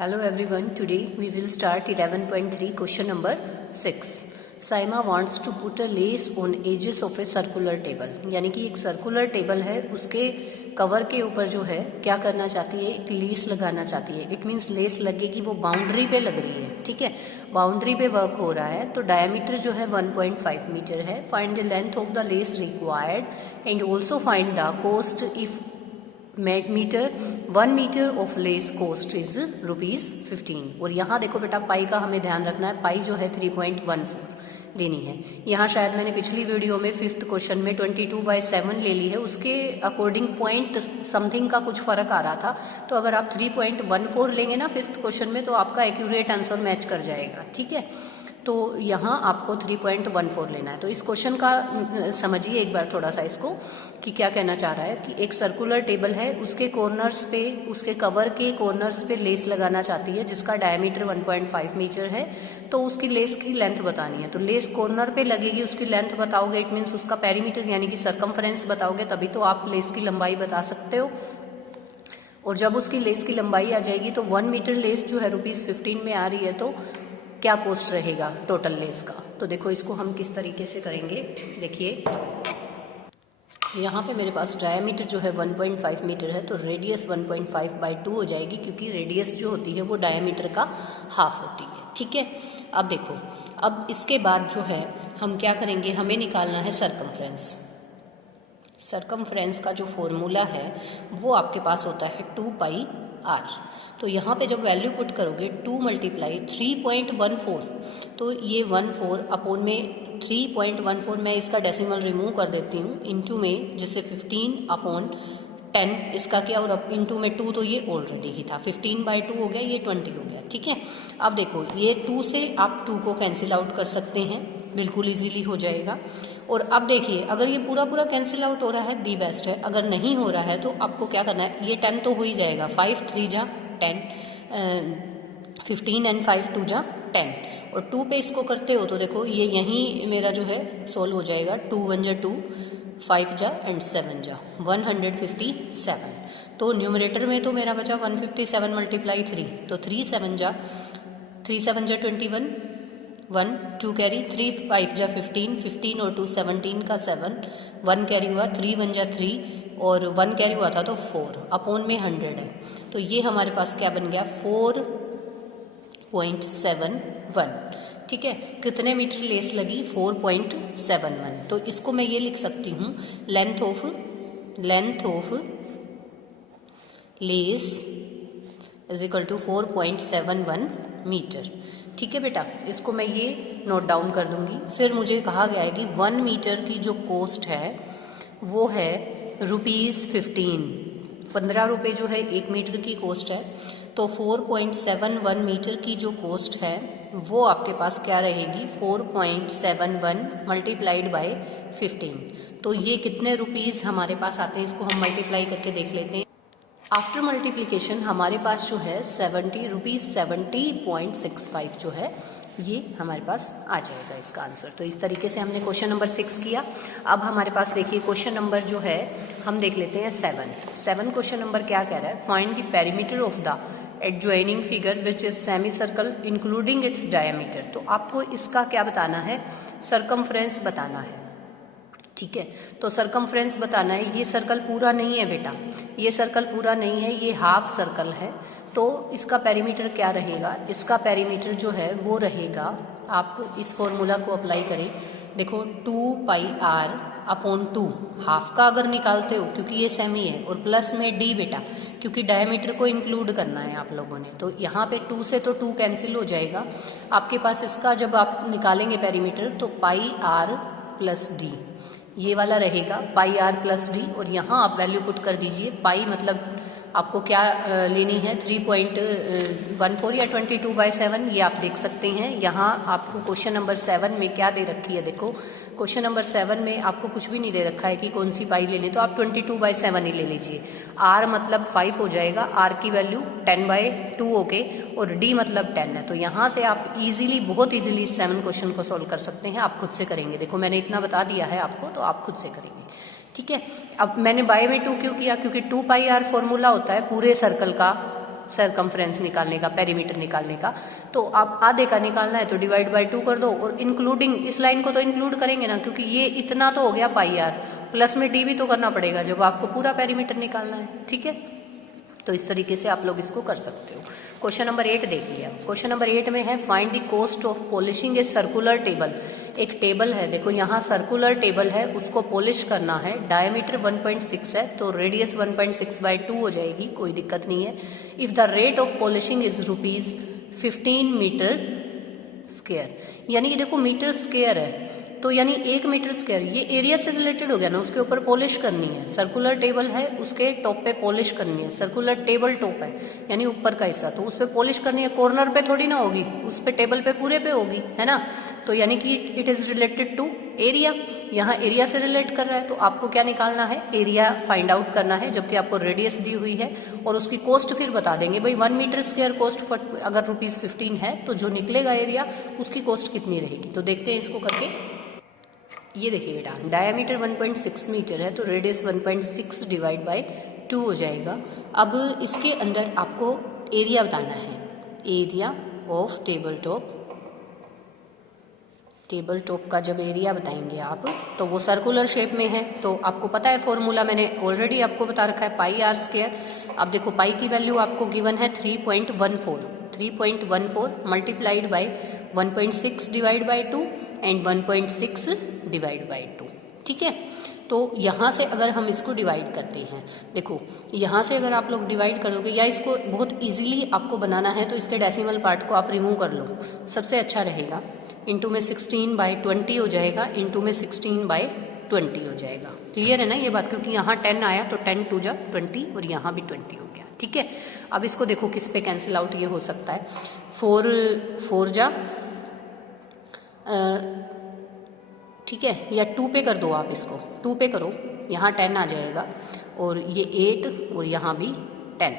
Hello everyone, today we will start 11.3 question number 6. Saima wants to put a lace on edges of a circular table. यानी कि एक circular table है, उसके cover के ऊपर जो है क्या करना चाहती है, एक लेस लगाना चाहती है. इट मीन्स लेस लगेगी, वो बाउंड्री पे लग रही है. ठीक है, बाउंड्री पे वर्क हो रहा है. तो डायमीटर जो है 1.5 मीटर है. Find the length of the lace required and also find the cost if metre 1 metre of lace cost is ₹15. और यहाँ देखो बेटा, पाई का हमें ध्यान रखना है. पाई जो है 3.14 लेनी है. यहाँ शायद मैंने पिछली वीडियो में 5th क्वेश्चन में 22/7 ले ली है, उसके अकॉर्डिंग पॉइंट समथिंग का कुछ फर्क आ रहा था. तो अगर आप 3.14 लेंगे ना 5th क्वेश्चन में, तो आपका एक्यूरेट आंसर मैच कर जाएगा. ठीक है, तो यहाँ आपको 3.14 लेना है. तो इस क्वेश्चन का समझिए एक बार थोड़ा सा इसको, कि क्या कहना चाह रहा है. कि एक सर्कुलर टेबल है, उसके कॉर्नर्स पे, उसके कवर के कॉर्नर्स पे लेस लगाना चाहती है, जिसका डायमीटर 1.5 मीटर है. तो उसकी लेस की लेंथ बतानी है. तो लेस कॉर्नर पे लगेगी, उसकी लेंथ बताओगे, इट मीन्स उसका पेरीमीटर यानी कि सरकमफ्रेंस बताओगे, तभी तो आप लेस की लंबाई बता सकते हो. और जब उसकी लेस की लंबाई आ जाएगी तो 1 मीटर लेस जो है ₹15 में आ रही है, तो क्या कॉस्ट रहेगा टोटल लेस का. तो देखो इसको हम किस तरीके से करेंगे. देखिए यहाँ पे मेरे पास डायमीटर जो है 1.5 मीटर है, तो रेडियस 1.5/2 हो जाएगी, क्योंकि रेडियस जो होती है वो डायमीटर का हाफ होती है. ठीक है, अब देखो, अब इसके बाद जो है हम क्या करेंगे, हमें निकालना है सरकमफ्रेंस. सरकमफ्रेंस का जो फॉर्मूला है वो आपके पास होता है 2πr. तो यहाँ पे जब वैल्यू पुट करोगे 2 × 3.14, तो ये 14 अपॉन में 3.14, मैं इसका डेसिमल रिमूव कर देती हूँ, इनटू में, जिससे 15/10 इसका क्या, और अब इनटू में 2, तो ये ऑलरेडी ही था. 15/2 हो गया, ये 20 हो गया. ठीक है, अब देखो ये 2 से आप 2 को कैंसिल आउट कर सकते हैं, बिल्कुल इजीली हो जाएगा. और अब देखिए, अगर ये पूरा पूरा कैंसिल आउट हो रहा है दी बेस्ट है, अगर नहीं हो रहा है तो आपको क्या करना है, ये 10 तो हो ही जाएगा. 5 3 जा 10, 15 एंड 5 2 जा 10, और 2 पे इसको करते हो तो देखो ये यहीं मेरा जो है सोल्व हो जाएगा. 2 1 जा 2, 5 जा एंड 7 जा 157. तो न्यूमरेटर में तो मेरा बचा 157 × 3, तो 3 7 जा 21, 1 2 कैरी, 3 5 जा 15, 15 और 2 17 का 7, 1 कैरी हुआ, 3 1 जा 3 और 1 कैरी हुआ था तो 4 अपॉन में 100 है. तो ये हमारे पास क्या बन गया, 4.71. ठीक है, कितने मीटर लेस लगी, 4.71. तो इसको मैं ये लिख सकती हूँ, length of lace is equal to 4.71 metre. ठीक है बेटा, इसको मैं ये नोट डाउन कर दूंगी. फिर मुझे कहा गया है कि 1 मीटर की जो कॉस्ट है वो है ₹15. 15 रुपये जो है 1 मीटर की कॉस्ट है. तो 4.71 मीटर की जो कॉस्ट है वो आपके पास क्या रहेगी, 4.71 × 15. तो ये कितने रुपीज़ हमारे पास आते हैं, इसको हम मल्टीप्लाई करके देख लेते हैं. आफ्टर मल्टीप्लिकेशन हमारे पास जो है ₹70.65 जो है ये हमारे पास आ जाएगा इसका आंसर. तो इस तरीके से हमने क्वेश्चन नंबर 6 किया. अब हमारे पास देखिए क्वेश्चन नंबर जो है हम देख लेते हैं 7 क्वेश्चन नंबर क्या कह रहा है, find the perimeter of the adjoining figure which is semi circle including its diameter. तो आपको इसका क्या बताना है, सरकमफ्रेंस बताना है. ठीक है, तो सरकमफ्रेंस बताना है. ये सर्कल पूरा नहीं है बेटा, ये सर्कल पूरा नहीं है, ये हाफ सर्कल है. तो इसका पेरीमीटर क्या रहेगा, इसका पेरीमीटर जो है वो रहेगा, आप इस फॉर्मूला को अप्लाई करें. देखो 2πr अपॉन 2, हाफ का अगर निकालते हो क्योंकि ये सेमी है, और प्लस में d बेटा, क्योंकि डायमीटर को इंक्लूड करना है आप लोगों ने. तो यहाँ पे 2 से तो 2 कैंसिल हो जाएगा आपके पास. इसका जब आप निकालेंगे पेरीमीटर तो πr + d ये वाला रहेगा, πr + d. और यहाँ आप वैल्यू पुट कर दीजिए. पाई मतलब आपको क्या लेनी है, 3.14 या 22/7, ये आप देख सकते हैं. यहाँ आपको क्वेश्चन नंबर 7 में क्या दे रखी है, देखो क्वेश्चन नंबर 7 में आपको कुछ भी नहीं दे रखा है कि कौन सी पाई लेनी, तो आप 22/7 ही ले लीजिए. r मतलब 5 हो जाएगा, r की वैल्यू 10/2 ओके, और d मतलब 10 है. तो यहाँ से आप इजीली, बहुत इजीली इस 7 क्वेश्चन को सॉल्व कर सकते हैं. आप खुद से करेंगे. देखो मैंने इतना बता दिया है आपको, तो आप खुद से करेंगे. ठीक है, अब मैंने बाय में 2 क्यों किया, क्योंकि 2πr फॉर्मूला होता है पूरे सर्कल का सरकमफ्रेंस निकालने का, पेरीमीटर निकालने का। तो आप आधे का निकालना है तो डिवाइड बाय 2 कर दो, और इंक्लूडिंग इस लाइन को तो इंक्लूड करेंगे ना, क्योंकि ये इतना तो हो गया पाई आर, प्लस में डी भी तो करना पड़ेगा जब आपको पूरा पेरीमीटर निकालना है। ठीक है, तो इस तरीके से आप लोग इसको कर सकते हो। क्वेश्चन नंबर 8 देख लिया। क्वेश्चन नंबर 8 में है find the cost of polishing a circular table. एक टेबल है, देखो यहाँ सर्कुलर टेबल है, उसको पॉलिश करना है। डायमीटर 1.6 है तो रेडियस 1.6/2 हो जाएगी, कोई दिक्कत नहीं है। If the rate of polishing is ₹15 metre square, यानी कि देखो मीटर स्क्वायर है तो यानी 1 मीटर स्क्वायर, ये एरिया से रिलेटेड हो गया ना, उसके ऊपर पॉलिश करनी है। सर्कुलर टेबल है, उसके टॉप पे पॉलिश करनी है। सर्कुलर टेबल टॉप है यानी ऊपर का हिस्सा, तो उस पर पॉलिश करनी है। कॉर्नर पे थोड़ी ना होगी, उस पे टेबल पे पूरे पे होगी, है ना। तो यानी कि it is related to area, यहाँ एरिया से रिलेट कर रहा है। तो आपको क्या निकालना है, एरिया फाइंड आउट करना है, जबकि आपको रेडियस दी हुई है। और उसकी कॉस्ट फिर बता देंगे भाई 1 मीटर स्क्वायर कॉस्ट अगर ₹15 है तो जो निकलेगा एरिया उसकी कॉस्ट कितनी रहेगी। तो देखते हैं इसको करके। ये देखिए बेटा, डायमीटर 1.6 मीटर है तो रेडियस 1.6 डिवाइड बाय 2 हो जाएगा। अब इसके अंदर आपको एरिया बताना है, area of table top. Table top का जब एरिया बताएंगे आप तो वो सर्कुलर शेप में है, तो आपको पता है फॉर्मूला मैंने ऑलरेडी आपको बता रखा है, पाई आर स्क्वायर। अब देखो पाई की वैल्यू आपको गिवन है 3.14 multiplied by 1.6 divide by 2 and 1.6 divide by 2। ठीक है, तो यहाँ से अगर हम इसको डिवाइड करते हैं, देखो यहाँ से अगर आप लोग डिवाइड कर दोगे, या इसको बहुत इजीली आपको बनाना है तो इसके डेसिमल पार्ट को आप रिमूव कर लो, सबसे अच्छा रहेगा। इंटू में 16/20 हो जाएगा, इंटू में 16/20 हो जाएगा। क्लियर है ना ये बात, क्योंकि यहाँ 10 आया तो 10 2 जा 20 और यहाँ भी 20 हो गया। ठीक है, अब इसको देखो किस पे कैंसिल आउट ये हो सकता है। 4 जा ठीक है, या 2 पे कर दो, आप इसको 2 पे करो, यहाँ 10 आ जाएगा और ये 8 और यहाँ भी 10।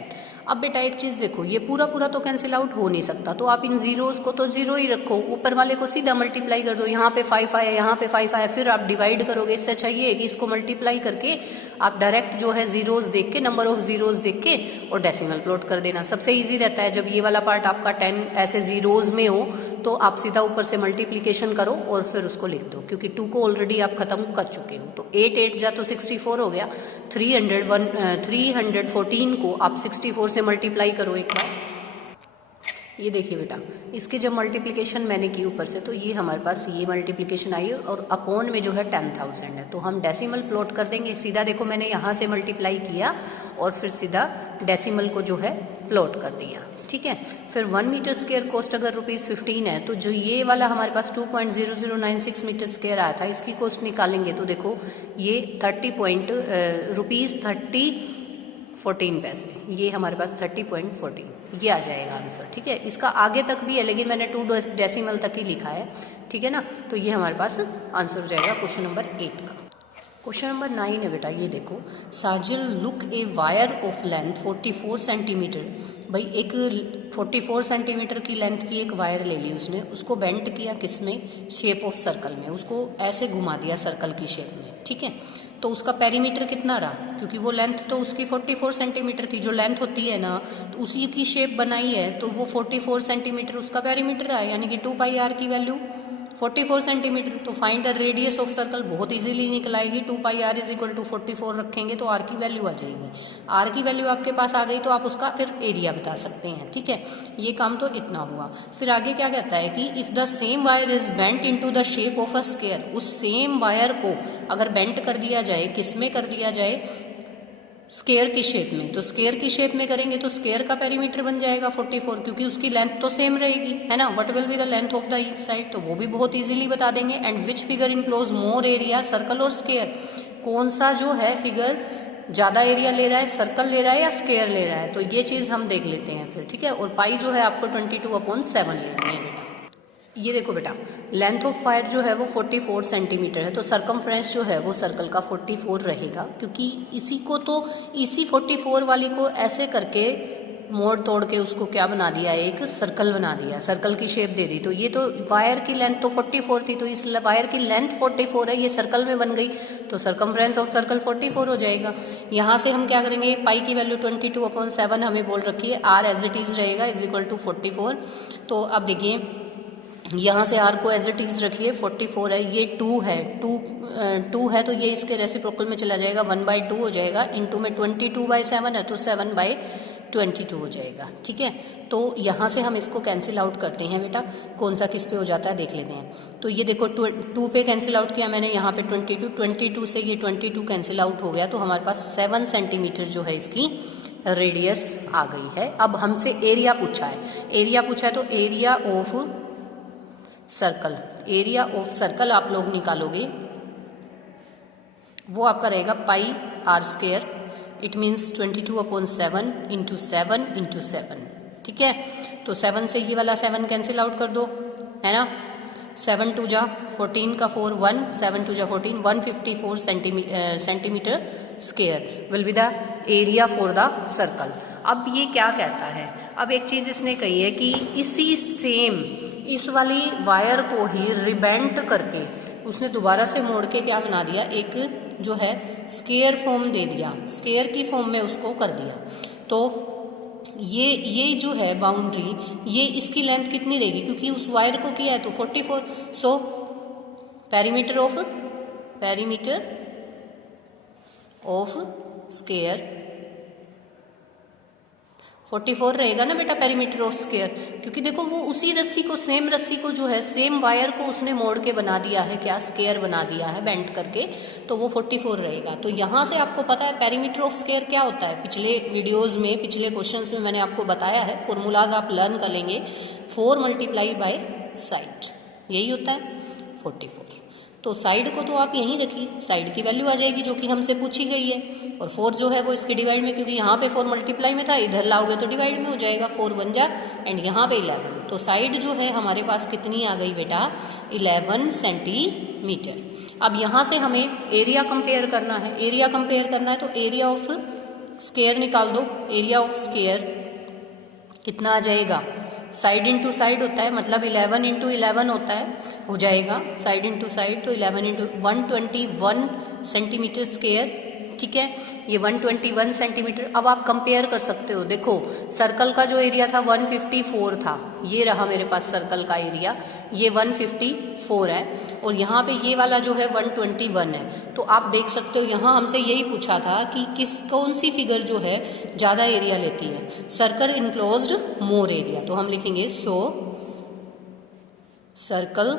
अब बेटा एक चीज़ देखो, ये पूरा पूरा तो कैंसिल आउट हो नहीं सकता, तो आप इन जीरोस को तो जीरो ही रखो, ऊपर वाले को सीधा मल्टीप्लाई कर दो। यहाँ पे 5 आया, यहाँ पे 5 आया, फिर आप डिवाइड करोगे। इससे अच्छा ये है कि इसको मल्टीप्लाई करके आप डायरेक्ट जो है जीरोस देख के, नंबर ऑफ जीरोस देख के और डेसिमल प्लॉट कर देना, सबसे ईजी रहता है। जब ये वाला पार्ट आपका 10 ऐसे जीरोस में हो तो आप सीधा ऊपर से मल्टीप्लीकेशन करो और फिर उसको लिख दो, क्योंकि 2 को ऑलरेडी आप खत्म कर चुके हो। तो 8 8 जा तो 64 हो गया। 314 को आप 64 से मल्टीप्लाई करो एक बार। ये देखिए बेटा, इसके जब मल्टीप्लिकेशन मैंने की ऊपर से, तो ये हमारे पास ये मल्टीप्लिकेशन आई और अपॉन में जो है 10,000 है, तो हम डेसिमल प्लॉट कर देंगे सीधा। देखो मैंने यहाँ से मल्टीप्लाई किया और फिर सीधा डेसिमल को जो है प्लॉट कर दिया। ठीक है, फिर 1 मीटर स्क्वायर कॉस्ट अगर ₹15 है तो जो ये वाला हमारे पास 2.0096 मीटर स्क्वायर आया था, इसकी कॉस्ट निकालेंगे तो देखो ये ₹30.14, ये हमारे पास 30.14 ये आ जाएगा आंसर। ठीक है, इसका आगे तक भी है लेकिन मैंने 2 डेसिमल तक ही लिखा है। ठीक है ना, तो ये हमारे पास आंसर हो जाएगा क्वेश्चन नंबर 8 का। क्वेश्चन नंबर 9 है बेटा, ये देखो, Sajil look a wire of length 44 centimetre. भाई एक 44 सेंटीमीटर की लेंथ की एक वायर ले ली उसने, उसको बेंट किया किसमें, शेप ऑफ सर्कल में, उसको ऐसे घुमा दिया सर्कल की शेप में। ठीक है, तो उसका पेरीमीटर कितना रहा, क्योंकि वो लेंथ तो उसकी 44 सेंटीमीटर थी, जो लेंथ होती है ना तो उसी की शेप बनाई है, तो वो 44 सेंटीमीटर उसका पेरीमीटर रहा, यानी कि 2πr की वैल्यू 44 सेंटीमीटर। तो find the radius of circle बहुत इजीली निकल आएगी, 2πr = 44 रखेंगे तो r की वैल्यू आ जाएगी। r की वैल्यू आपके पास आ गई तो आप उसका फिर एरिया बता सकते हैं। ठीक है, ये काम तो इतना हुआ। फिर आगे क्या कहता है कि if the same wire is bent into the shape of a square, उस सेम वायर को अगर बेंट कर दिया जाए, किस में कर दिया जाए, स्क्वायर की शेप में, तो स्क्वायर की शेप में करेंगे तो स्क्वायर का पेरीमीटर बन जाएगा 44, क्योंकि उसकी लेंथ तो सेम रहेगी, है ना। What will be the length of the each side, तो वो भी बहुत इजीली बता देंगे। And which figure enclose more area, circle और स्क्वायर, कौन सा जो है फिगर ज़्यादा एरिया ले रहा है, सर्कल ले रहा है या स्क्वायर ले रहा है, तो ये चीज़ हम देख लेते हैं फिर। ठीक है, और पाई जो है आपको 22/7 लेनी है बेटा। ये देखो बेटा, लेंथ ऑफ वायर जो है वो 44 सेंटीमीटर है, तो सरकमफ्रेंस जो है वो सर्कल का 44 रहेगा, क्योंकि इसी 44 वाली को ऐसे करके मोड़ तोड़ के उसको क्या बना दिया, एक सर्कल बना दिया, सर्कल की शेप दे दी। तो ये तो वायर की लेंथ तो 44 थी, तो इस वायर की लेंथ 44 है, ये सर्कल में बन गई, तो सरकमफ्रेंस ऑफ सर्कल 44 हो जाएगा। यहाँ से हम क्या करेंगे, पाई की वैल्यू 22/7 हमें बोल रखी है, आर एज इट इज रहेगा इज इक्वल टू 44। तो अब देखिए यहाँ से आर को एज इट इज रखिए, 44 है, ये 2 है, 2 है, तो ये इसके रेसिप्रोकल में चला जाएगा, 1/2 हो जाएगा, इनटू में 22/7 है तो 7/22 हो जाएगा। ठीक है, तो यहाँ से हम इसको कैंसिल आउट करते हैं बेटा, कौन सा किस पे हो जाता है देख लेते हैं। तो ये देखो 2 पे कैंसिल आउट किया मैंने, यहाँ पे 22 से ये 22 कैंसिल आउट हो गया, तो हमारे पास 7 सेंटीमीटर जो है इसकी रेडियस आ गई है। अब हमसे एरिया पूछा है, एरिया पूछा है तो area of circle, area of circle आप लोग निकालोगे, वो आपका रहेगा pi r square, it means 22/7 into 7 into 7। ठीक है, तो 7 से ये वाला 7 कैंसिल आउट कर दो, है ना, 7 2 जा 14 का 4 1, 7 2 जा 14, 154 centimetre square will be the area for the circle. अब ये क्या कहता है, अब एक चीज इसने कही है कि इसी सेम इस वाली वायर को ही रिबेंट करके उसने दोबारा से मोड़ के क्या बना दिया, एक जो है स्क्वायर फॉर्म दे दिया, स्क्वायर की फॉर्म में उसको कर दिया। तो ये जो है बाउंड्री, ये इसकी लेंथ कितनी रहेगी, क्योंकि उस वायर को किया है तो 44, सो पेरीमीटर ऑफ स्क्वायर 44 रहेगा ना बेटा, पेरीमीटर ऑफ स्क्वायर, क्योंकि देखो वो उसी रस्सी को, सेम रस्सी को जो है, सेम वायर को उसने मोड़ के बना दिया है, क्या स्क्वायर बना दिया है बेंड करके, तो वो 44 रहेगा। तो यहाँ से आपको पता है पेरीमीटर ऑफ स्क्वायर क्या होता है, पिछले वीडियोस में, पिछले क्वेश्चंस में मैंने आपको बताया है, फॉर्मूलाज आप लर्न कर लेंगे, 4 मल्टीप्लाई बाय साइड, यही होता है 44। तो साइड को तो आप यहीं रखिए, साइड की वैल्यू आ जाएगी जो कि हमसे पूछी गई है, और 4 जो है वो इसके डिवाइड में, क्योंकि यहाँ पे 4 मल्टीप्लाई में था, इधर लाओगे तो डिवाइड में हो जाएगा, 4 1 जा एंड यहाँ पे 11, तो साइड जो है हमारे पास कितनी आ गई बेटा, 11 सेंटीमीटर। अब यहाँ से हमें एरिया कंपेयर करना है, एरिया कंपेयर करना है तो एरिया ऑफ स्क्वायर निकाल दो, एरिया ऑफ स्क्वायर कितना आ जाएगा, साइड इंटू साइड होता है, मतलब 11 इंटू 11 होता है, हो जाएगा साइड इंटू साइड, तो 11 इंटू 121 सेंटीमीटर स्क्वायर। ठीक है, ये 121 सेंटीमीटर। अब आप कंपेयर कर सकते हो, देखो सर्कल का जो एरिया था 154 था, ये रहा मेरे पास सर्कल का एरिया, ये 154 है, और यहाँ पे ये वाला जो है 121 है। तो आप देख सकते हो यहाँ हमसे यही पूछा था कि कौन सी फिगर जो है ज़्यादा एरिया लेती है, सर्कल इनक्लोज्ड मोर एरिया, तो हम लिखेंगे सो सर्कल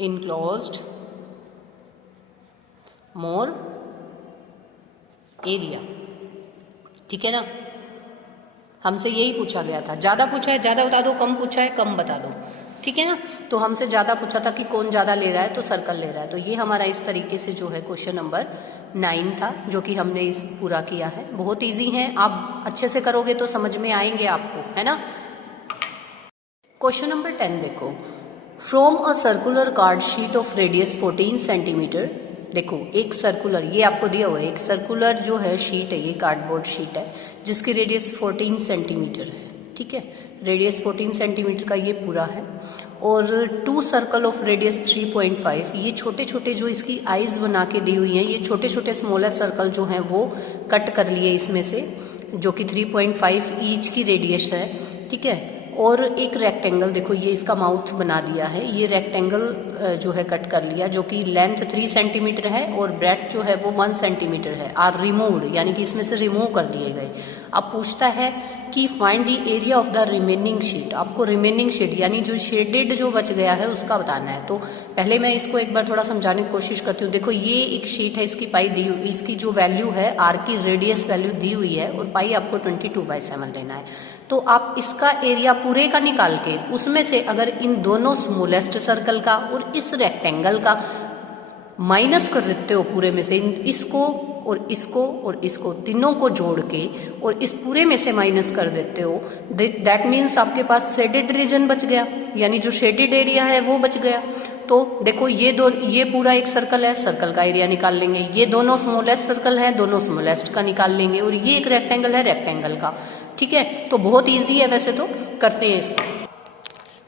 इनक्लोज्ड मोर एरिया। ठीक है ना, हमसे यही पूछा गया था, ज्यादा पूछा है ज्यादा बता दो, कम पूछा है कम बता दो। ठीक है ना, तो हमसे ज्यादा पूछा था कि कौन ज्यादा ले रहा है, तो सर्कल ले रहा है। तो ये हमारा इस तरीके से जो है क्वेश्चन नंबर 9 था, जो कि हमने इस पूरा किया है। बहुत इजी है, आप अच्छे से करोगे तो समझ में आएंगे आपको, है ना। क्वेश्चन नंबर 10 देखो, from a circular card sheet of radius 14 centimetre. देखो एक सर्कुलर, ये आपको दिया हुआ है, एक सर्कुलर जो है शीट है, ये कार्डबोर्ड शीट है जिसकी रेडियस 14 सेंटीमीटर है। ठीक है, रेडियस 14 सेंटीमीटर का ये पूरा है, और 2 सर्कल ऑफ रेडियस 3.5, ये छोटे छोटे जो इसकी आईज बना के दी हुई हैं, ये छोटे छोटे स्मॉलेस्ट सर्कल जो हैं वो कट कर लिए इसमें से, जो कि 3.5 ईच की रेडियस है। ठीक है, और एक रेक्टेंगल, देखो ये इसका माउथ बना दिया है, ये रेक्टेंगल जो है कट कर लिया, जो कि लेंथ 3 सेंटीमीटर है और ब्रेथ जो है वो 1 सेंटीमीटर है, आर रिमूव्ड, यानी कि इसमें से रिमूव कर लिए गए। अब पूछता है कि find the area of the remaining sheet, आपको रिमेनिंग शीट यानी जो शेडेड जो बच गया है उसका बताना है। तो पहले मैं इसको एक बार थोड़ा समझाने की कोशिश करती हूँ। देखो ये एक शीट है, इसकी पाई दी हुई, इसकी जो वैल्यू है आर की रेडियस वैल्यू दी हुई है, और पाई आपको 22/7 लेना है। तो आप इसका एरिया पूरे का निकाल के उसमें से अगर इन दोनों स्मॉलेस्ट सर्कल का और इस रेक्टेंगल का माइनस कर देते हो पूरे में से, इसको और इसको और इसको तीनों को जोड़ के और इस पूरे में से माइनस कर देते हो, दैट मीन्स आपके पास शेडेड रीजन बच गया, यानी जो शेडेड एरिया है वो बच गया। तो देखो ये पूरा एक सर्कल है, सर्कल का एरिया निकाल लेंगे, ये दोनों स्मॉलेस्ट सर्कल है, दोनों स्मॉलेस्ट का निकाल लेंगे, और ये एक रेक्टेंगल है, रेक्टेंगल का। ठीक है, तो बहुत ईजी है वैसे तो, करते हैं इसको।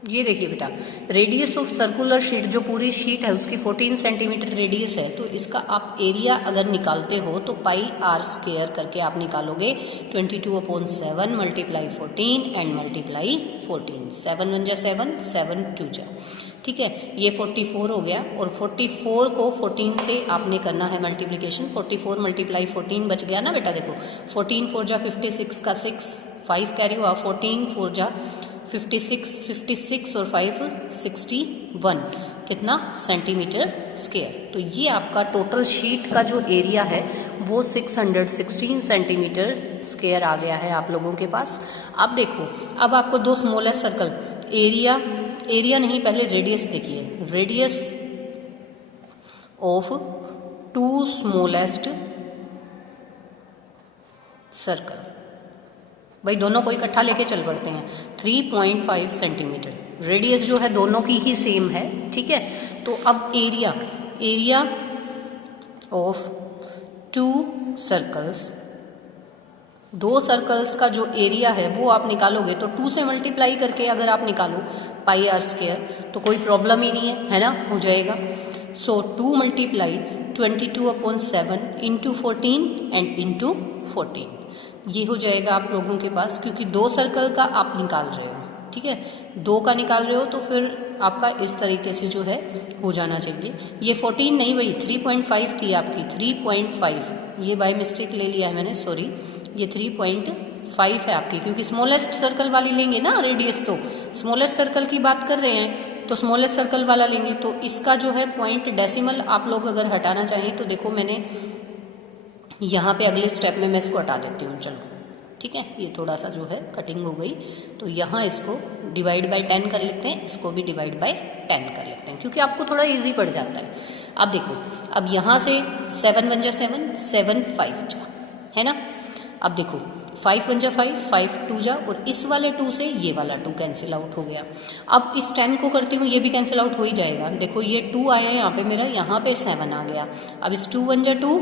ये देखिए बेटा, रेडियस ऑफ सर्कुलर शीट, जो पूरी शीट है उसकी 14 सेंटीमीटर रेडियस है, तो इसका आप एरिया अगर निकालते हो तो पाई आर स्क्वायर करके आप निकालोगे 22/7 मल्टीप्लाई 14 एंड मल्टीप्लाई 14, 7 1 जा 7, 7 2 जा, ठीक है, ये 44 हो गया। और 44 को 14 से आपने करना है मल्टीप्लिकेशन, 44 मल्टीप्लाई 14 बच गया ना बेटा, देखो 14 4 जा 56 का 6, 5 कैरी हुआ, 14 4 जा 56, 56 और 5 61, कितना सेंटीमीटर स्क्वायर। तो ये आपका टोटल शीट का जो एरिया है वो 616 सेंटीमीटर स्क्वायर आ गया है आप लोगों के पास। अब देखो, अब आपको दो स्मॉलेस्ट सर्कल, एरिया नहीं, पहले रेडियस देखिए, radius of two smallest circle, भाई दोनों को इकट्ठा लेके चल पड़ते हैं, 3.5 सेंटीमीटर, रेडियस जो है दोनों की ही सेम है, ठीक है। तो अब एरिया ऑफ टू सर्कल्स, दो सर्कल्स का जो एरिया है वो आप निकालोगे तो 2 से मल्टीप्लाई करके अगर आप निकालो पाई आर स्क्वायर तो कोई प्रॉब्लम ही नहीं है ना, हो जाएगा। सो 2 मल्टीप्लाई 22/7 इंटू 14 एंड इंटू 14, ये हो जाएगा आप लोगों के पास, क्योंकि दो सर्कल का आप निकाल रहे हो, ठीक है, दो का निकाल रहे हो तो फिर आपका इस तरीके से जो है हो जाना चाहिए। ये 14 नहीं भाई, 3.5 थी आपकी, 3.5, ये बाय मिस्टेक ले लिया है मैंने, सॉरी, ये 3.5 है आपकी, क्योंकि स्मॉलेस्ट सर्कल वाली लेंगे ना रेडियस, तो स्मॉलेस्ट सर्कल की बात कर रहे हैं तो स्मॉलेस्ट सर्कल वाला लेंगे। तो इसका जो है पॉइंट डेसिमल आप लोग अगर हटाना चाहें तो देखो मैंने यहाँ पे अगले स्टेप में मैं इसको हटा देती हूँ, चलो ठीक है, ये थोड़ा सा जो है कटिंग हो गई, तो यहाँ इसको डिवाइड बाय 10 कर लेते हैं, इसको भी डिवाइड बाय 10 कर लेते हैं, क्योंकि आपको थोड़ा इजी पड़ जाता है। अब देखो, अब यहाँ से 7 1 जा 7, 7 5 जा, है ना। अब देखो 5 1 जा 5, 5 2 जा, और इस वाले 2 से ये वाला 2 कैंसिल आउट हो गया। अब इस 10 को करती हूँ, ये भी कैंसिल आउट हो ही जाएगा। देखो ये 2 आया यहाँ पे मेरा, यहाँ पे 7 आ गया। अब इस 2 1 जा 2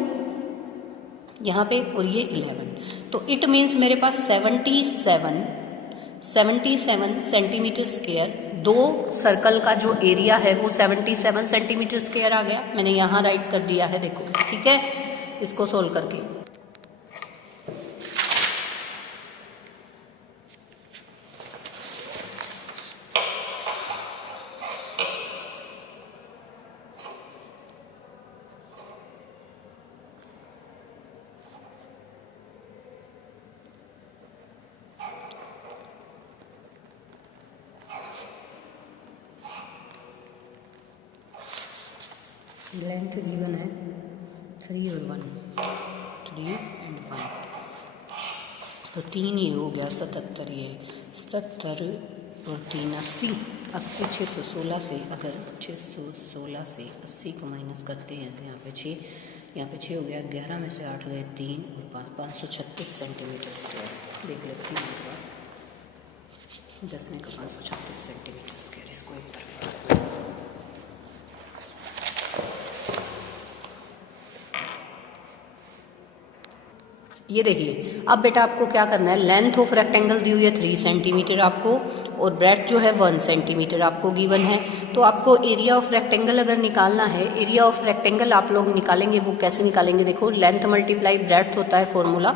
यहाँ पे, और ये 11, तो इट मीन्स मेरे पास 77 सेंटीमीटर स्क्वायर, दो सर्कल का जो एरिया है वो 77 सेंटीमीटर स्क्वायर आ गया। मैंने यहाँ राइट कर दिया है, देखो ठीक है, इसको सोल्व करके। लेंथ गिवन है 3 और 1, 3 एंड 1, तो 3 ये हो गया 77, ये 77 और 3 80, 80 616 से, अगर 616 से 80 को माइनस करते हैं तो यहाँ पे 6, यहाँ पे 6 हो गया, 11 में से 8 गए 3 और 536 सेंटीमीटर स्क्वायर। देख लेते हैं 10 में का 536 सेंटीमीटर स्क्वायर, इसको एक तरफ। ये देखिए, अब बेटा आपको क्या करना है, लेंथ ऑफ रेक्टेंगल दी हुई है 3 सेंटीमीटर आपको, और ब्रेड्थ जो है 1 सेंटीमीटर आपको गिवन है। तो आपको एरिया ऑफ रेक्टेंगल अगर निकालना है, एरिया ऑफ रेक्टेंगल आप लोग निकालेंगे, वो कैसे निकालेंगे, देखो लेंथ मल्टीप्लाई ब्रेड्थ होता है फॉर्मूला।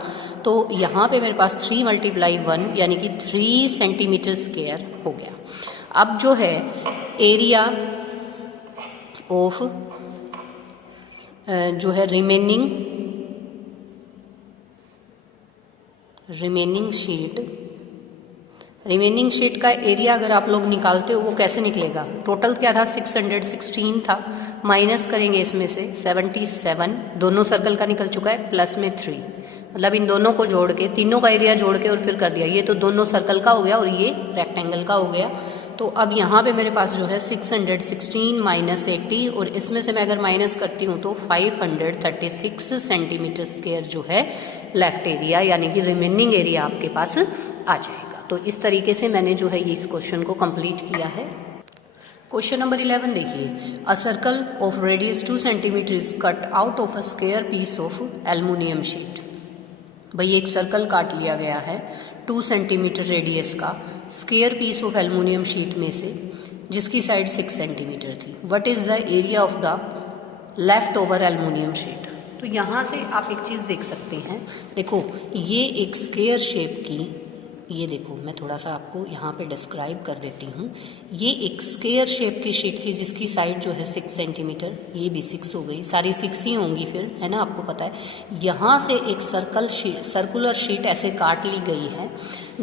तो यहाँ पे मेरे पास 3 मल्टीप्लाई 1 यानी कि 3 सेंटीमीटर स्क्वायर हो गया। अब जो है एरिया ऑफ जो है रिमेनिंग शीट का एरिया अगर आप लोग निकालते हो वो कैसे निकलेगा, टोटल क्या था 616 था, माइनस करेंगे इसमें से 77, दोनों सर्कल का निकल चुका है, प्लस में 3, मतलब इन दोनों को जोड़ के, तीनों का एरिया जोड़ के और फिर कर दिया। ये तो दोनों सर्कल का हो गया और ये रेक्टेंगल का हो गया। तो अब यहाँ पे मेरे पास जो है 616 माइनस 80, और इसमें से मैं अगर माइनस करती हूँ तो 536 सेंटीमीटर स्क्वायर जो है लेफ्ट एरिया यानी कि रिमेनिंग एरिया आपके पास आ जाएगा। तो इस तरीके से मैंने जो है ये इस क्वेश्चन को कंप्लीट किया है। क्वेश्चन नंबर 11 देखिए, a circle of radius 2 centimetre is cut out of a square piece of aluminium sheet. भाई एक सर्कल काट लिया गया है 2 सेंटीमीटर रेडियस का square piece of aluminium sheet में से, जिसकी साइड 6 सेंटीमीटर थी। What is the area of the left over aluminium sheet. तो यहाँ से आप एक चीज़ देख सकते हैं, देखो ये एक स्क्वायर शेप की, ये देखो मैं थोड़ा सा आपको यहाँ पे डिस्क्राइब कर देती हूँ। ये एक स्क्वायर शेप की शीट थी जिसकी साइड जो है 6 सेंटीमीटर, ये भी 6 हो गई, सारी 6 ही होंगी फिर, है ना, आपको पता है। यहाँ से एक सर्कुलर शीट ऐसे काट ली गई है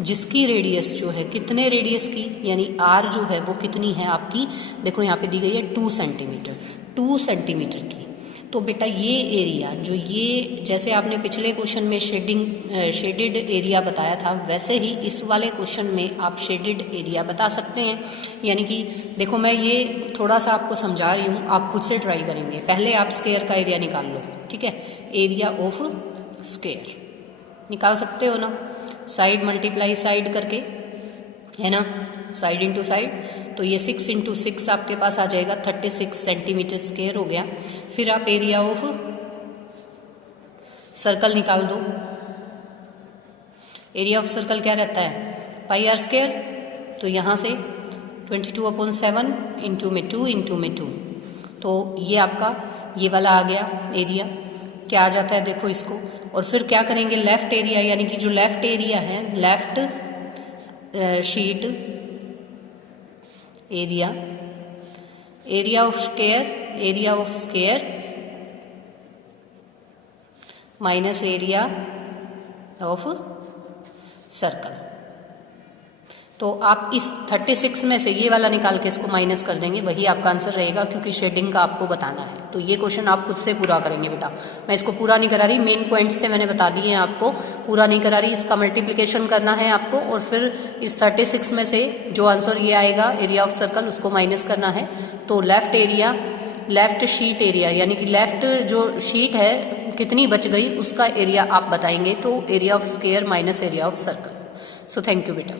जिसकी रेडियस जो है कितने रेडियस की, यानी आर जो है वो कितनी है आपकी, देखो यहाँ पे दी गई है 2 सेंटीमीटर, 2 सेंटीमीटर की। तो बेटा ये एरिया जो ये, जैसे आपने पिछले क्वेश्चन में शेडेड एरिया बताया था, वैसे ही इस वाले क्वेश्चन में आप शेडेड एरिया बता सकते हैं। यानी कि देखो मैं ये थोड़ा सा आपको समझा रही हूँ, आप खुद से ट्राई करेंगे। पहले आप स्क्वायर का एरिया निकाल लो, ठीक है, एरिया ऑफ स्क्वायर निकाल सकते हो ना, साइड मल्टीप्लाई साइड करके, है ना, साइड इंटू साइड। तो ये 6 इंटू 6 आपके पास आ जाएगा, 36 सेंटीमीटर स्क्वायर हो गया। फिर आप एरिया ऑफ सर्कल निकाल दो। एरिया ऑफ सर्कल क्या रहता है, पाई आर स्क्वायर। तो यहाँ से 22/7 इंटू में 2 इंटू में 2, तो ये आपका ये वाला आ गया एरिया। क्या आ जाता है देखो इसको, और फिर क्या करेंगे, लेफ्ट एरिया, यानी कि जो लेफ्ट एरिया है, left sheet area, area of square, area of square minus area of circle. तो आप इस 36 में से ये वाला निकाल के इसको माइनस कर देंगे, वही आपका आंसर रहेगा, क्योंकि शेडिंग का आपको बताना है। तो ये क्वेश्चन आप खुद से पूरा करेंगे बेटा, मैं इसको पूरा नहीं करा रही, मेन पॉइंट्स से मैंने बता दिए हैं आपको, पूरा नहीं करा रही। इसका मल्टीप्लिकेशन करना है आपको, और फिर इस 36 में से जो आंसर ये आएगा एरिया ऑफ सर्कल, उसको माइनस करना है। तो left area, left sheet area, यानी कि लेफ्ट जो शीट है कितनी बच गई उसका एरिया आप बताएंगे। तो area of square minus area of circle. So thank you बेटा।